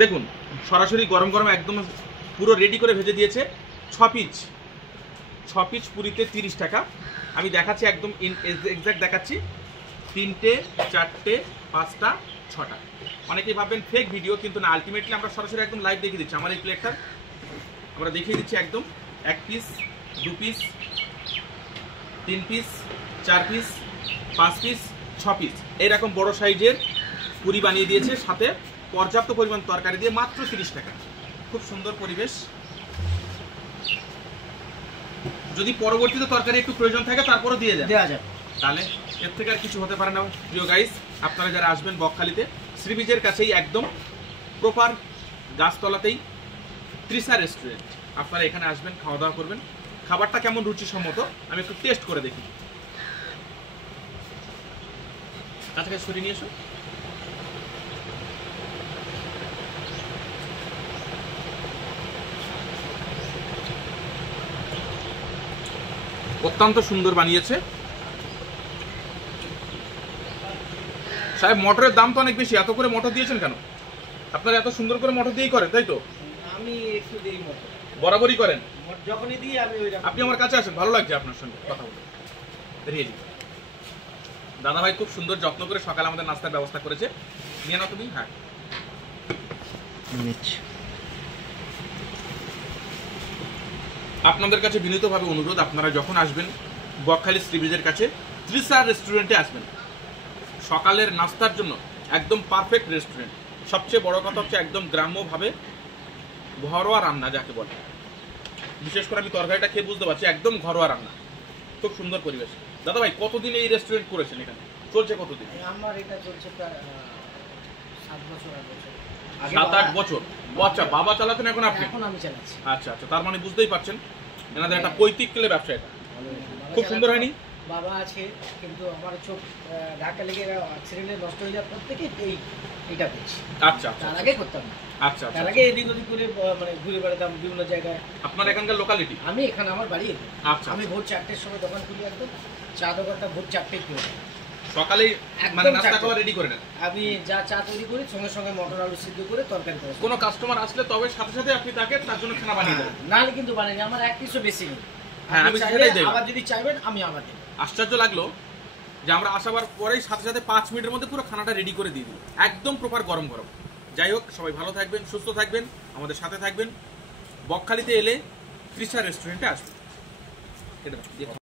দেখুন সরাসরি গরম গরম একদম পুরো রেডি করে ভেজে দিয়েছে। 6 পিস পুরিতে 30 টাকা। আমি দেখাচ্ছি একদম এক্সাক্ট দেখাচ্ছি, 3টে 4টে 5টা 6টা। অনেকেই ভাববেন ফেক ভিডিও, কিন্তু না, আলটিমেটলি আমরা সরাসরি একদম লাইভ দেখিয়ে দিচ্ছি। আমার এই প্লেটটা আমরা দেখিয়ে দিচ্ছি একদম 1 piece 2 piece 3 piece 4 piece 5 piece 6 piece এইরকম বড় সাইজের পুরি বানিয়ে দিয়েছে, সাথে পর্যাপ্ত পরিমাণ তরকারি দিয়ে মাত্র 30 টাকা। খুব সুন্দর পরিবেশ। যদি পরবর্তীতে তরকারি একটু প্রয়োজন থাকে তারপরে দেওয়া যাবে, তাহলে এর থেকে আর কিছু হতে পারে না। প্রিয় গাইস, আপনারা যারা আসবেন বকখালিতে সি বিচের কাছেই একদম প্রপার গাছতলাতেই তৃষা রেস্টুরেন্ট, আপনারা এখানে আসবেন, খাওয়া দাওয়া করবেন। খাবারটা কেমন রুচিসম্মত আমি একটু টেস্ট করে দেখি। কাছাকাছি সরিয়ে নিয়ে এসো। অত্যন্ত সুন্দর বানিয়েছে সাহেব। মটরের দাম তো অনেক বেশি, এত করে মটর দিয়েছেন কেন? আপনারা এত সুন্দর করে মটর দিয়েই করেন, তাই তো? আমি একটু দেই মটর, বরাবরই করেন। যখনই দিই আমি ওই রকম। আপনি আমার কাছে আসেন, ভালো লাগছে আপনার সঙ্গে কথা বলে। রিয়েলি দাদা ভাই খুব সুন্দর যত্ন করে সকালে আমাদের নাস্তার ব্যবস্থা করেছে। নিয়ে নাও তুমি। হ্যাঁ, আপনাদের কাছে বিনীতভাবে অনুরোধ, আপনারা যখন আসবেন বকখালি সি বিচের কাছে তৃষা রেস্টুরেন্টে আসবেন। সকালের নাস্তার জন্য একদম পারফেক্ট রেস্টুরেন্ট। সবচেয়ে বড় কথা হচ্ছে একদম গ্রাম্যভাবে ঘরোয়া রান্না যাকে বলে। বিশেষ করে আমি তরকারিটা খেয়ে বুঝতে পারছি একদম ঘরোয়া রান্না। খুব সুন্দর পরিবেশ। দাদা ভাই কতদিন এই রেস্টুরেন্ট করেছেন এখানে? চলছে কতদিন? আমার এটা চলছে প্রায় 7 বছর। 7-8 বছর। আচ্ছা, বাবা চালাতেন, এখন আপনি? এখন আমি চালাচ্ছি। আচ্ছা আচ্ছা, তার মানে বুঝতেই পারছেন এনাদের একটা পৈতৃক কেলে ব্যবসা। এটা খুব সুন্দর হয়নি? বাবা আছে, কিন্তু আমার চোখ ঢাকা লেগে অ্যাক্সিডেন্টে নষ্ট হয়ে যাওয়ার পর থেকে এইটা করছি। আচ্ছা আচ্ছা, তার আগে করতাম না। আচ্ছা তার আচ্ছা, আগে এদিক ওদিক করে মানে ঘুরে বেড়াতাম বিভিন্ন জায়গায়। আপনার এখানকার লোকালিটি? আমি এখানে আমার বাড়ি। আচ্ছা, আমি ভোর 4টের সময় দোকান খুলি, একদম চা দোকানটা ভোর 4টেই খুলে দেয়। সকালেই মানে নাস্তা খাওয়া রেডি করে নেন? আমি যা চা তৈরি করি সঙ্গে সঙ্গে মটর আলু সিদ্ধ করে তরকারি করে। কোনো কাস্টমার আসলে তবে সাথে সাথে আপনি তাকে তার জন্য খানা বানিয়ে দেন? নাহলে কিন্তু বানাই না, আমার এক পিসও বেশি নেই। হ্যাঁ, আমি সেটাই দেব। আবার যদি চাইবেন আমি আবার দেব। আশ্চর্য লাগলো যে আমরা আসাবার পরেই সাথে সাথে 5 মিনিটের মধ্যে পুরো খানাটা রেডি করে দিয়ে দিল, একদম প্রপার গরম গরম। যাই হোক, সবাই ভালো থাকবেন, সুস্থ থাকবেন, আমাদের সাথে থাকবেন। বকখালিতে এলে তৃষা রেস্টুরেন্টে আসবেন।